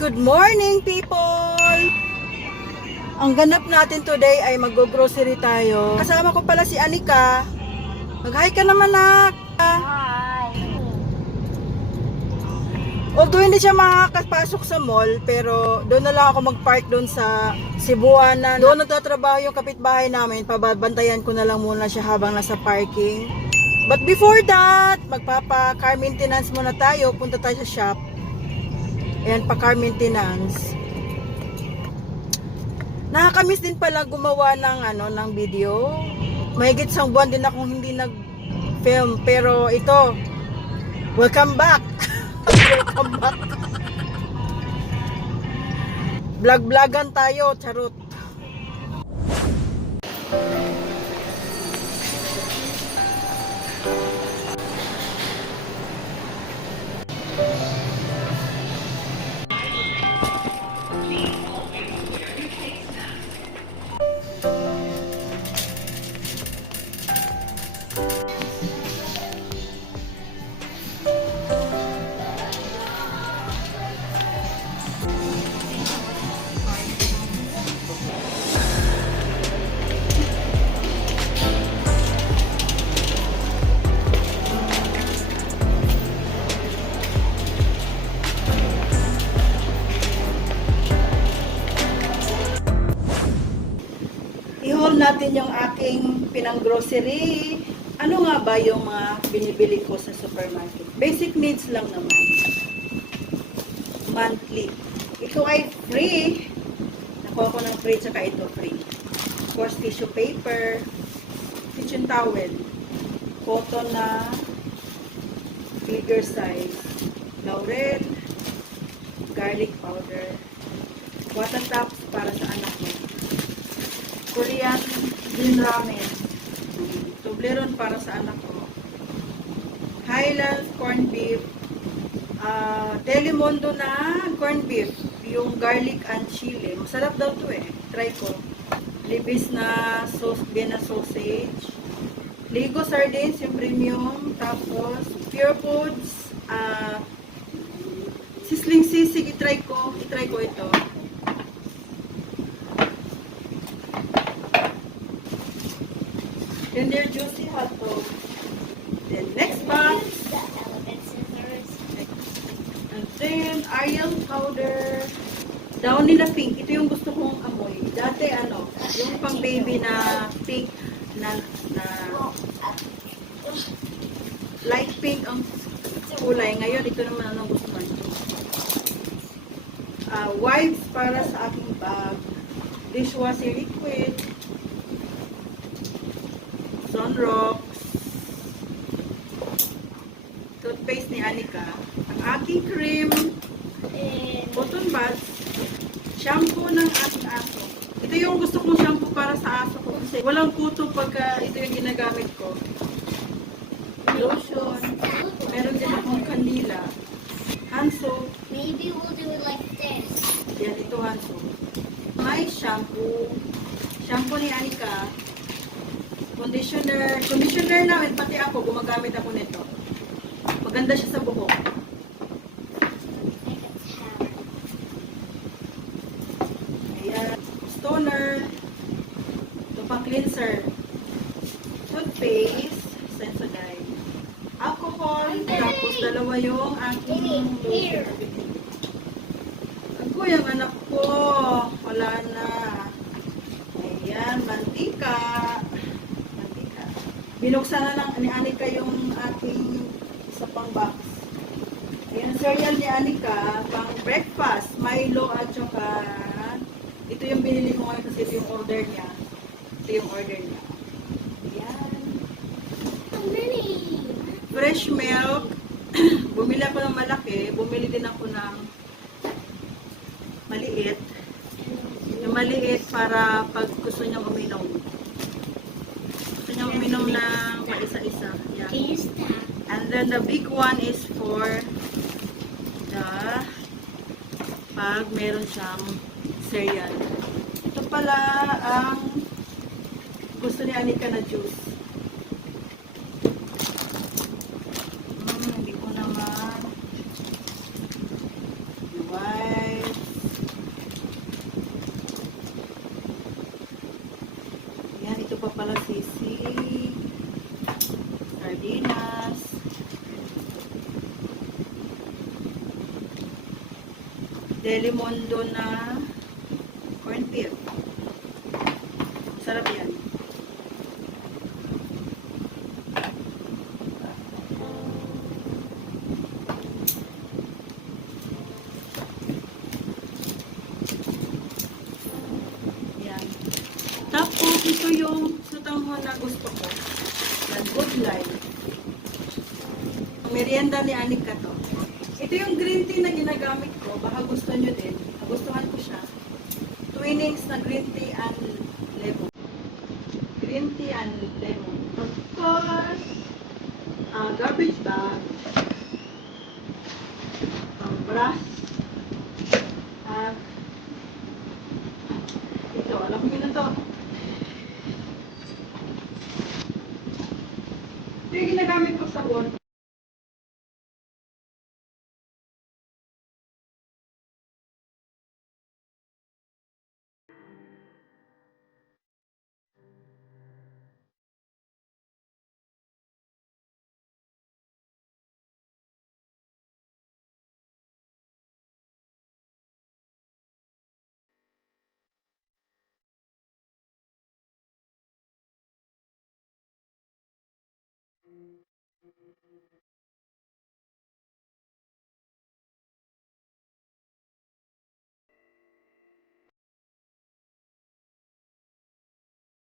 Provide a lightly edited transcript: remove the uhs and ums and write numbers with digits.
Good morning, people! Ang ganap natin today ay mag-grocery tayo. Kasama ko pala si Anika. Mag-hi ka naman, nak! Hi! Although hindi siya makakapasok sa mall, pero doon na lang ako mag-park doon sa Cebuana. Doon nagtatrabaho yung kapitbahay namin. Pababantayan ko na lang muna siya habang nasa parking. But before that, magpapa-car maintenance muna tayo. Punta tayo sa shop. Ayan, pa-car maintenance. Nakakamiss din pala gumawa ng video. Mahigit isang buwan din akong hindi nag-film. Pero ito, welcome back! Welcome back! Vlog-vlogan tayo, charot. I-haul natin yung aking pinang-grocery. Ano nga ba yung mga binibili ko sa supermarket? Basic needs lang naman. Monthly. Ito ay free. Nakuha ko ng free, tsaka ito free. Of course, tissue paper, kitchen towel, cotton na bigger size, laurel, garlic powder, water tops para sa anak mo, Korean green ramen, Toblerone para sa anak ko, Highlands corned beef, Telemundo na corned beef, yung garlic and chili. Masarap daw to eh. Try ko. Libis na sauce, Vienna sausage, Ligo sardines, yung premium, tapos Pure Foods, Sizzling sisig, itry ko ito. Tender juicy hot dog. Then next box. And then Ariel powder. Downy na pink. Ito yung gusto kong amoy. Dati yung pang baby na pink na light pink ang kulay. Ngayon ito naman ang gusto man. Wipes para sa aking bag. Dishwasher liquid. Sunrocks, toothpaste ni Anika, ang aking cream, cotton buds, shampoo ng aking aso. Ito yung gusto kong shampoo para sa aso ko kasi walang puto pagka ito yung ginagamit ko. Lotion, meron din akong kandila, hand soap. Maybe we'll do it like this. Yan, ito hand soap. May shampoo ni Anika. Conditioner namin, pati ako, gumagamit ako nito. Maganda siya sa buhok. Ayan. Stoner. Ito pang cleanser. Toothpaste. Sensodyne. Alcohol. Tapos dalawa yung aking lotion. Ako yung anak ko. Wala na. Ayan, mantika. Binuksan na lang ni Anika yung aking isa pang box. Ayan, cereal ni Anika, pang breakfast, Milo at saka ito yung binili ko ngayon kasi ito yung order niya. Ito yung order niya. Ayan. Fresh milk. Bumili ako ng malaki. Bumili din ako ng maliit. Yung maliit para pag gusto niyang uminom. Uminom ng isa-isa. Yeah. And then the big one is for pag meron siyang cereal. Ito pala ang gusto ni Anika na juice. Hindi ko naman. White. Delimondo na corn beef. Sarap yan. Yan. Tapos, ito yung sutanghon na gusto ko. Yan, good life. Merienda ni Anika to. Ito yung green tea na ginagamit ko. Baka gusto nyo din. Gustuhan ko siya. Twinings na green tea and lemon. Green tea and lemon. Of course, garbage bag. Brush. At ito, alam mo na to. Ito yung ginagamit ko sabon.